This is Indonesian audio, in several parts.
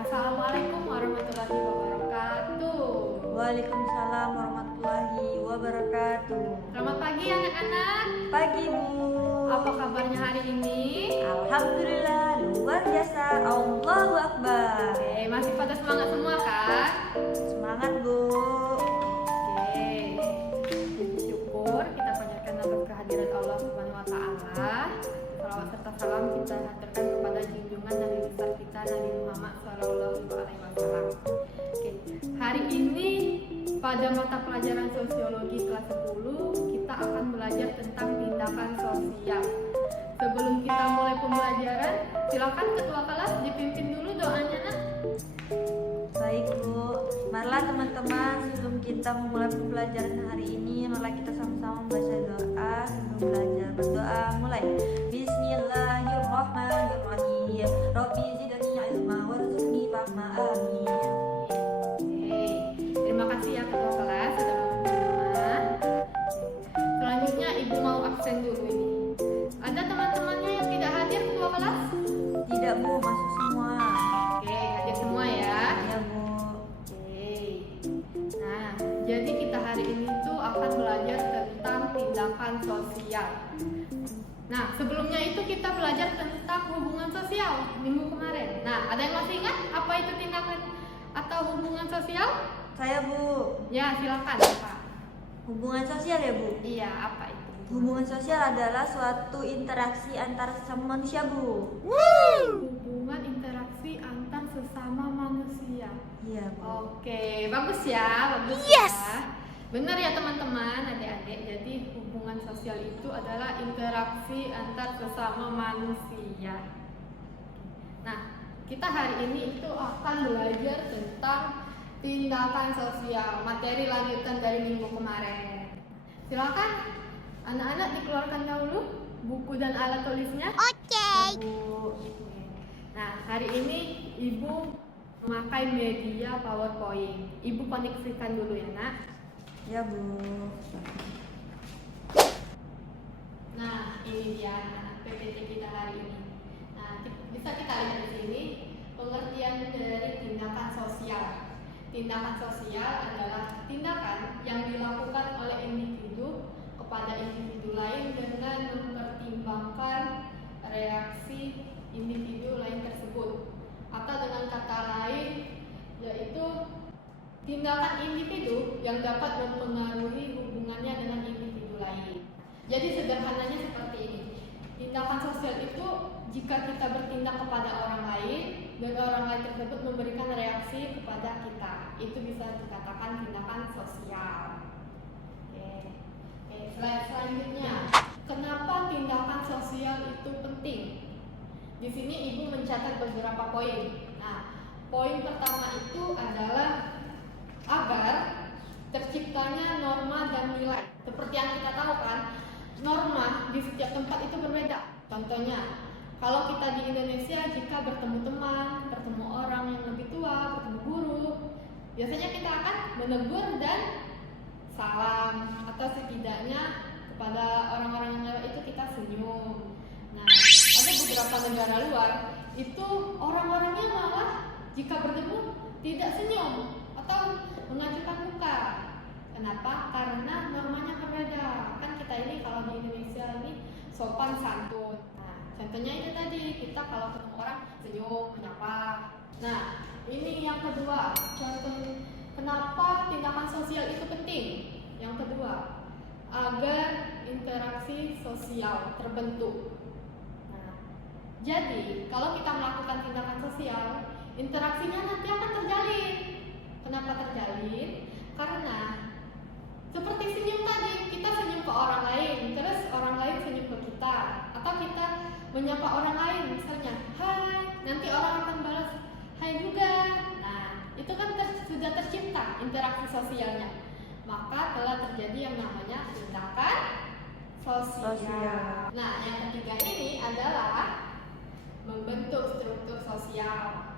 Assalamualaikum warahmatullahi wabarakatuh. Waalaikumsalam warahmatullahi wabarakatuh. Selamat pagi anak-anak. Pagi Bu. Apa kabarnya hari ini? Alhamdulillah luar biasa. Allahu Akbar. Oke, masih pada semangat semua kan? Semangat Bu. Oke. Syukur kita panjatkan atas kehadiran Allah Subhanahu wa taala. Salawat serta salam kita haturkan kepada junjungan Nabi besar kita Nabi Muhammad sallallahu alaihi wasallam. Oke. Hari ini pada mata pelajaran sosiologi kelas 10 kita akan belajar tentang tindakan sosial. Sebelum kita mulai pembelajaran, silakan ketua kelas dipimpin dulu doanya nak. Baik Bu. Marilah teman-teman, sebelum kita memulai pembelajaran hari ini, marilah kita sama-sama membaca doa sebelum belajar. Berdoa mulai. Bismillahirrahmanirrahim. Rabbi zidni ilma warzuqni fahma. Amin. Oke, terima kasih ya ketua kelas sudah memperkenalkan. Selanjutnya ibu mau absen dulu ini. Ada teman-temannya yang tidak hadir ketua kelas? Tidak Bu, masuk semua. Oke, hadir semua ya. Ya Bu. Oke. Nah, jadi kita hari ini tuh akan belajar tentang tindakan sosial. Nah, sebelumnya itu kita belajar tentang hubungan sosial minggu kemarin. Nah, ada yang masih ingat apa itu tindakan atau hubungan sosial? Saya Bu. Ya, silakan Pak. Hubungan sosial ya Bu. Iya, apa itu? Hubungan sosial adalah suatu interaksi antar sesama manusia Bu. Hubungan interaksi antar sesama manusia. Iya Bu. Oke, bagus ya, bagus ya. Benar ya teman-teman, adik-adik. Jadi hubungan sosial itu adalah interaksi antar sesama manusia. Nah, kita hari ini itu akan belajar tentang tindakan sosial, materi lanjutan dari minggu kemarin. Silakan anak-anak dikeluarkan dahulu buku dan alat tulisnya. Ya, Bu. Nah, hari ini Ibu memakai media PowerPoint. Ibu koneksikan dulu ya, Nak. Ya Bu. Nah, ini dia anak PPT kita hari ini. Nah, bisa kita lihat di sini pengertian dari tindakan sosial. Tindakan sosial adalah tindakan yang dilakukan oleh individu kepada individu lain dengan mempertimbangkan reaksi individu lain tersebut. Atau dengan kata lain, yaitu tindakan individu yang dapat mempengaruhi hubungannya dengan individu lain. Jadi sederhananya seperti ini. Tindakan sosial itu jika kita bertindak kepada orang lain dan orang lain tersebut memberikan reaksi kepada kita, itu bisa dikatakan tindakan sosial. Oke. Slide selanjutnya. Kenapa tindakan sosial itu penting? Di sini Ibu mencatat beberapa poin. Nah, poin pertama itu adalah agar terciptanya norma dan nilai. Seperti yang kita tahu kan, norma di setiap tempat itu berbeda. Contohnya, kalau kita di Indonesia jika bertemu teman, bertemu orang yang lebih tua, bertemu guru, biasanya kita akan menegur dan salam, atau setidaknya kepada orang-orang yang lewat itu kita senyum. Nah, ada beberapa negara luar itu orang-orangnya malah jika bertemu tidak senyum atau mengajukan muka. Kenapa? Karena normanya berbeda. Kan kita ini kalau di Indonesia ini sopan santun. Nah, contohnya itu tadi, kita kalau ketemu orang senyum, menyapa. Nah, ini yang kedua. Contoh kenapa tindakan sosial itu penting? Yang kedua, agar interaksi sosial terbentuk. Nah, jadi kalau kita melakukan tindakan sosial, interaksinya nanti akan terjalin. Kenapa terjalin? Karena seperti senyum tadi, kita senyum ke orang lain, terus orang lain senyum ke kita, atau kita menyapa orang lain, misalnya hai, nanti orang akan balas hai juga. Nah, itu kan sudah tercipta interaksi sosialnya, maka telah terjadi yang namanya tindakan sosial. Nah, yang ketiga ini adalah membentuk struktur sosial.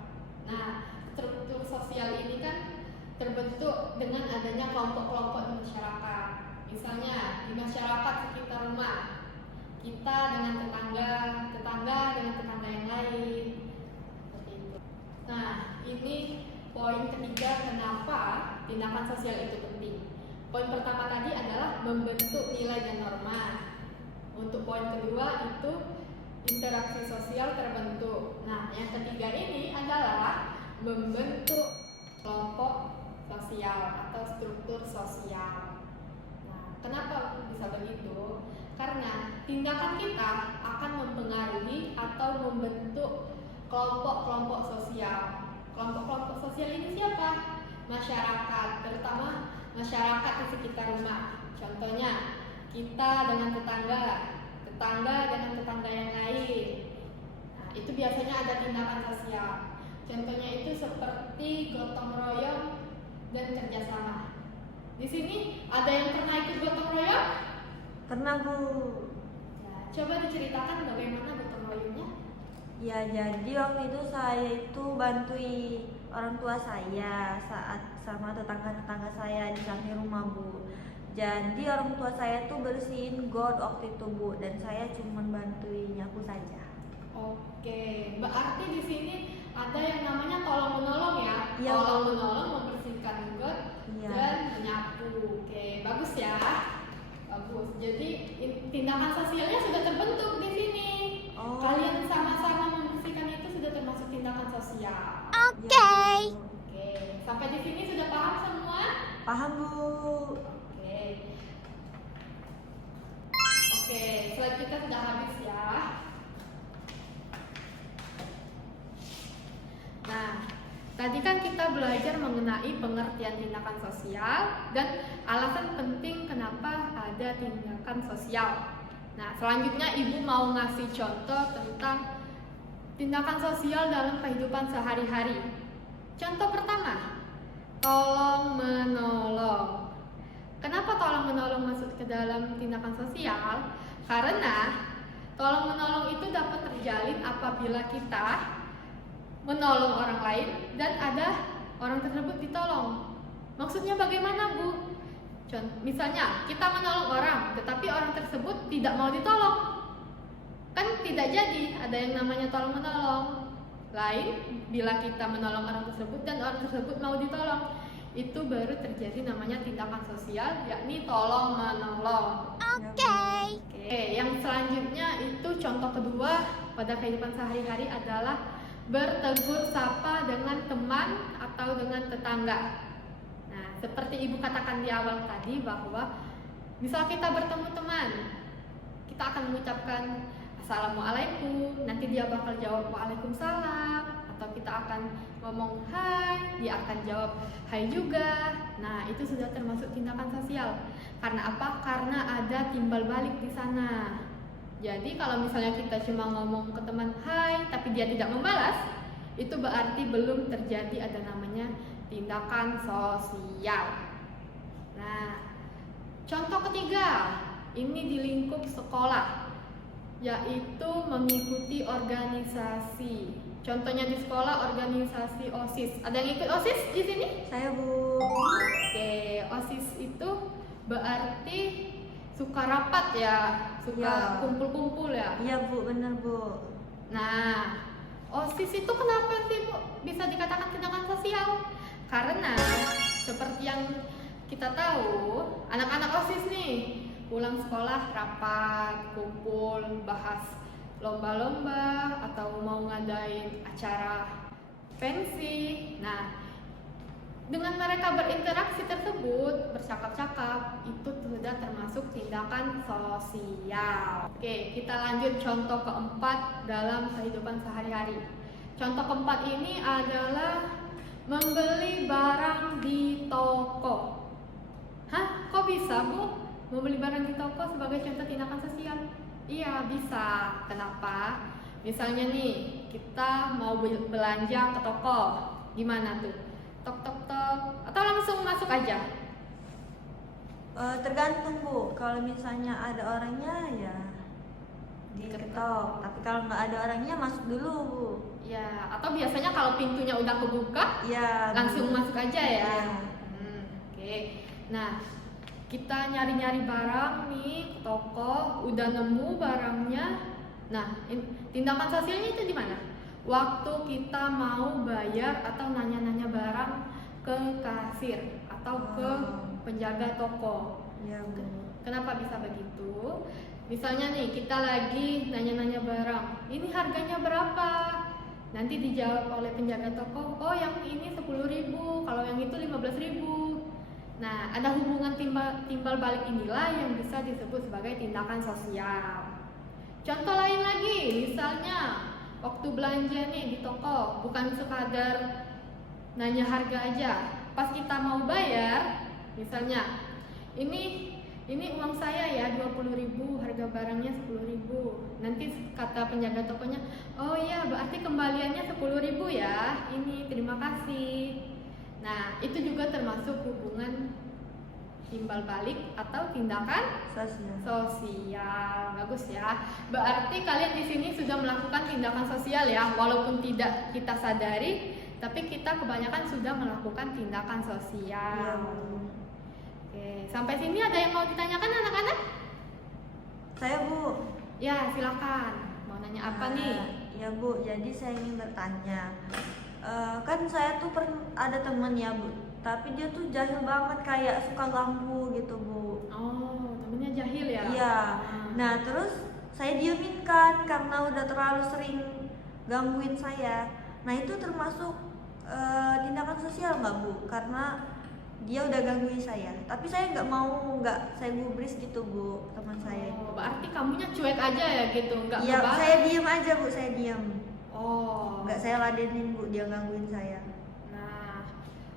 Nah, struktur sosial ini kan terbentuk dengan adanya kelompok-kelompok di masyarakat. Misalnya di masyarakat sekitar rumah kita dengan tetangga, tetangga dengan tetangga yang lain. Seperti itu. Nah, ini poin ketiga kenapa tindakan sosial itu penting. Poin pertama tadi adalah membentuk nilai dan norma. Untuk poin kedua itu interaksi sosial terbentuk. Nah, yang ketiga ini adalah membentuk kelompok sosial atau struktur sosial. Nah, kenapa bisa begitu? Karena tindakan kita akan mempengaruhi atau membentuk kelompok-kelompok sosial. Kelompok-kelompok sosial ini siapa? Masyarakat, terutama masyarakat di sekitar rumah. Contohnya, kita dengan tetangga, tetangga dengan tetangga yang lain. Nah, itu biasanya ada tindakan sosial. Contohnya itu seperti gotong royong dan kerjasama. Di sini ada yang pernah ikut gotong royong? Pernah Bu. Ya, coba diceritakan bagaimana gotong royongnya. Ya, jadi waktu itu saya itu bantuin orang tua saya saat sama tetangga-tetangga saya di samping rumah Bu. Jadi orang tua saya tuh bersihin got waktu itu Bu, dan saya cuma bantuin nyapu saja. Oke, berarti di sini ada yang namanya tolong menolong ya. Iya, Tolong Bu. menolong membersihkan got Iya. dan menyapu. Oke, bagus ya. Bagus. Jadi tindakan sosialnya sudah terbentuk di sini. Oh. Kalian sama-sama membersihkan itu sudah termasuk tindakan sosial. Oke. Oke, sampai di sini sudah paham semua? Paham Bu. Oke. Oke, slide kita sudah habis ya. Nah, tadi kan kita belajar mengenai pengertian tindakan sosial dan alasan penting kenapa ada tindakan sosial. Nah, selanjutnya Ibu mau ngasih contoh tentang tindakan sosial dalam kehidupan sehari-hari. Contoh pertama, tolong menolong. Kenapa tolong menolong masuk ke dalam tindakan sosial? Karena tolong menolong itu dapat terjalin apabila kita menolong orang lain dan ada orang tersebut ditolong. Maksudnya bagaimana Bu? Misalnya kita menolong orang, tetapi orang tersebut tidak mau ditolong, kan tidak jadi ada yang namanya tolong menolong. Lain bila kita menolong orang tersebut dan orang tersebut mau ditolong, itu baru terjadi namanya tindakan sosial, yakni tolong menolong. Oke, yang selanjutnya itu contoh kedua pada kehidupan sehari-hari adalah bertegur sapa dengan teman atau dengan tetangga. Nah, seperti Ibu katakan di awal tadi bahwa misal kita bertemu teman, kita akan mengucapkan Assalamualaikum, nanti dia bakal jawab Waalaikumsalam, atau kita akan ngomong hai, dia akan jawab hai juga. Nah, itu sudah termasuk tindakan sosial. Karena apa? Karena ada timbal balik di sana. Jadi kalau misalnya kita cuma ngomong ke teman hai, tapi dia tidak membalas, itu berarti belum terjadi ada namanya tindakan sosial. Nah, contoh ketiga, ini di lingkup sekolah, yaitu mengikuti organisasi. Contohnya di sekolah organisasi OSIS. Ada yang ikut OSIS di sini? Saya Bu. Oke, OSIS itu berarti suka rapat ya, suka Iya. kumpul-kumpul ya. Iya Bu, benar Bu. Nah, OSIS itu kenapa sih Bu bisa dikatakan tindakan sosial? Karena seperti yang kita tahu, anak-anak OSIS nih pulang sekolah rapat, kumpul, bahas lomba-lomba atau mau ngadain acara pensi. Nah, dengan mereka berinteraksi tersebut, bercakap-cakap, itu sudah termasuk tindakan sosial. Oke, kita lanjut contoh keempat dalam kehidupan sehari-hari. Contoh keempat ini adalah membeli barang di toko. Hah? Kok bisa Bu? Membeli barang di toko sebagai contoh tindakan sosial? Iya, bisa. Kenapa? Misalnya nih, kita mau belanja ke toko. Gimana tuh? Tok tok tok, atau langsung masuk aja? Tergantung Bu. Kalau misalnya ada orangnya ya diketok. Tapi kalau nggak ada orangnya masuk dulu Bu. Ya, atau biasanya kalau pintunya udah kebuka, Ya. langsung masuk aja ya. Iya. Oke. Nah, kita nyari-nyari barang nih ke toko, udah nemu barangnya. Nah, tindakan sosialnya itu di mana? Waktu kita mau bayar atau nanya-nanya barang ke kasir atau ke penjaga toko. Ya Bu. Kenapa bisa begitu? Misalnya nih, kita lagi nanya-nanya barang, ini harganya berapa? Nanti dijawab oleh penjaga toko, oh yang ini 10.000, kalau yang itu 15.000. Nah, ada hubungan timbal balik inilah yang bisa disebut sebagai tindakan sosial. Contoh lain lagi, misalnya waktu belanja nih di toko, bukan sekadar nanya harga aja. Pas kita mau bayar, misalnya, ini uang saya ya 20.000, harga barangnya 10.000. Nanti kata penjaga tokonya, oh iya berarti kembaliannya 10.000 ya. Ini terima kasih. Nah, itu juga termasuk hubungan timbal balik atau tindakan sosial. Bagus ya. Berarti kalian di sini sudah melakukan tindakan sosial ya, walaupun tidak kita sadari, tapi kita kebanyakan sudah melakukan tindakan sosial. Oke, sampai sini ada yang mau ditanyakan anak-anak? Saya Bu. Ya, silakan. Mau nanya apa nih? Ya Bu, jadi saya ingin bertanya. Kan saya tuh ada temen ya Bu, tapi dia tuh jahil banget, kayak suka ganggu gitu Bu. Oh, temennya jahil ya? Iya. Nah terus saya diemin kan karena udah terlalu sering gangguin saya. Nah itu termasuk tindakan sosial nggak Bu? Karena dia udah gangguin saya, tapi saya nggak saya gubris gitu Bu, teman saya. Oh, berarti kamunya cuek aja ya gitu, nggak Iya, ngebales? saya diem aja Bu, saya diem. Oh. Nggak saya ladenin Bu, dia gangguin saya. Nah,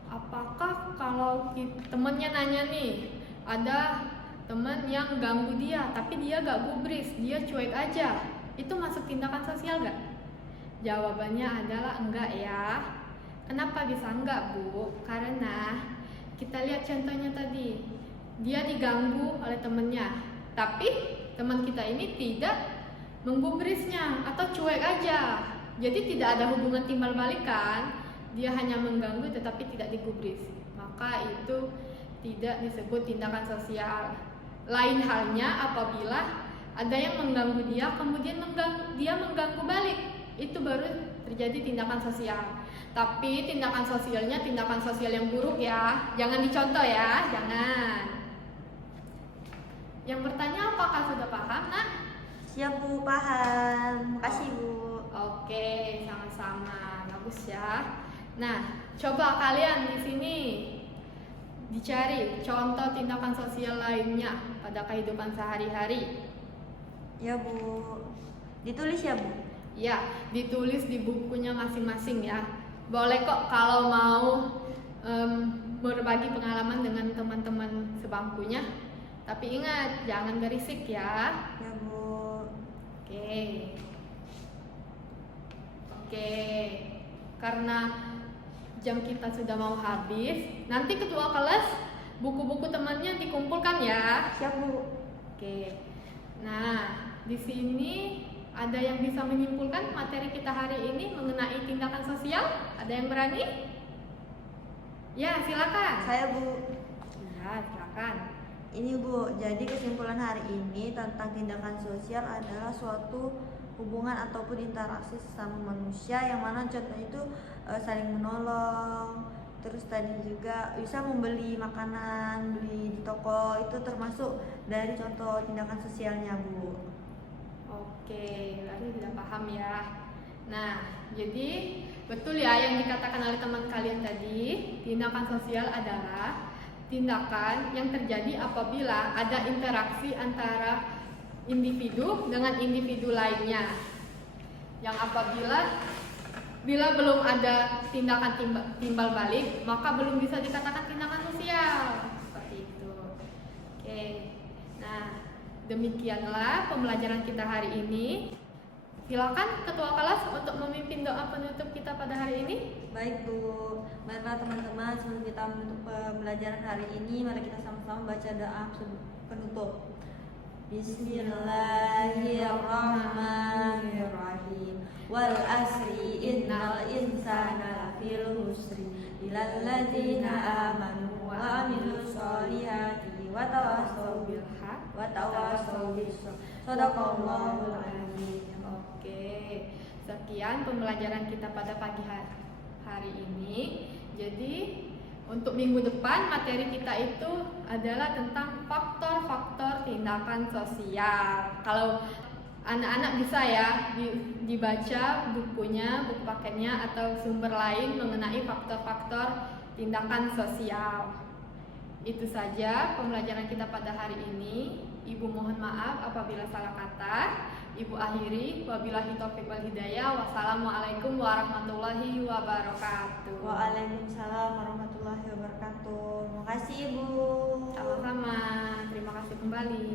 apakah kalau temennya nanya nih, ada temen yang ganggu dia, tapi dia gak gubris, dia cuek aja, itu masuk tindakan sosial gak? Jawabannya adalah enggak ya. Kenapa bisa enggak Bu? Karena kita lihat contohnya tadi, dia diganggu oleh temennya, tapi teman kita ini tidak menggubrisnya atau cuek aja. Jadi tidak ada hubungan timbal balik kan? Dia hanya mengganggu tetapi tidak digubris. Maka itu tidak disebut tindakan sosial. Lain halnya apabila ada yang mengganggu dia, kemudian dia mengganggu balik. Itu baru terjadi tindakan sosial. Tapi tindakan sosialnya tindakan sosial yang buruk ya. Jangan dicontoh ya, jangan. Yang bertanya apakah sudah paham, Nak? Siap Bu, paham. Makasih Bu. Oke, sama-sama. Bagus ya. Nah, coba kalian di sini dicari contoh tindakan sosial lainnya pada kehidupan sehari-hari. Ya Bu. Ditulis ya Bu? Ya, ditulis di bukunya masing-masing ya. Boleh kok kalau mau berbagi pengalaman dengan teman-teman sebangkunya. Tapi ingat, jangan berisik ya. Ya Bu. Oke. Karena jam kita sudah mau habis, nanti ketua kelas buku-buku temannya dikumpulkan ya. Siap Bu. Oke. Nah, di sini ada yang bisa menyimpulkan materi kita hari ini mengenai tindakan sosial? Ada yang berani? Ya, silakan. Saya Bu. Ya, silakan. Ini Bu, jadi kesimpulan hari ini tentang tindakan sosial adalah suatu hubungan ataupun interaksi sesama manusia yang mana contohnya itu saling menolong. Terus tadi juga bisa membeli makanan, beli di toko, itu termasuk dari contoh tindakan sosialnya Bu. Oke, berarti sudah paham ya. Nah, jadi betul ya yang dikatakan oleh teman kalian tadi, tindakan sosial adalah tindakan yang terjadi apabila ada interaksi antara individu dengan individu lainnya. Yang bila belum ada tindakan timbal balik, maka belum bisa dikatakan tindakan sosial. Seperti itu. Oke. Nah, demikianlah pembelajaran kita hari ini. Silakan ketua kelas untuk memimpin doa penutup kita pada hari ini. Baik Bu, marilah teman-teman sebelum kita menutup pembelajaran hari ini, mari kita sama-sama baca doa penutup. Bismillahirrahmanirrahim. Wal asri innal insana lafil husri illal ladzina amanu wa amilus solihati wa tawassaw bil haq wa tawassaw bis sabr. Shadaqallahul azim. Oke, sekian pembelajaran kita pada pagi hari ini. Jadi untuk minggu depan materi kita itu adalah tentang faktor-faktor tindakan sosial. Kalau anak-anak bisa ya dibaca bukunya, buku paketnya atau sumber lain mengenai faktor-faktor tindakan sosial. Itu saja pembelajaran kita pada hari ini. Ibu mohon maaf apabila salah kata. Ibu akhiri, wabillahi taufiq wal hidayah. Wassalamualaikum warahmatullahi wabarakatuh. Waalaikumsalam warahmatullahi wabarakatuh. Terima kasih Ibu. Sama-sama. Terima kasih kembali.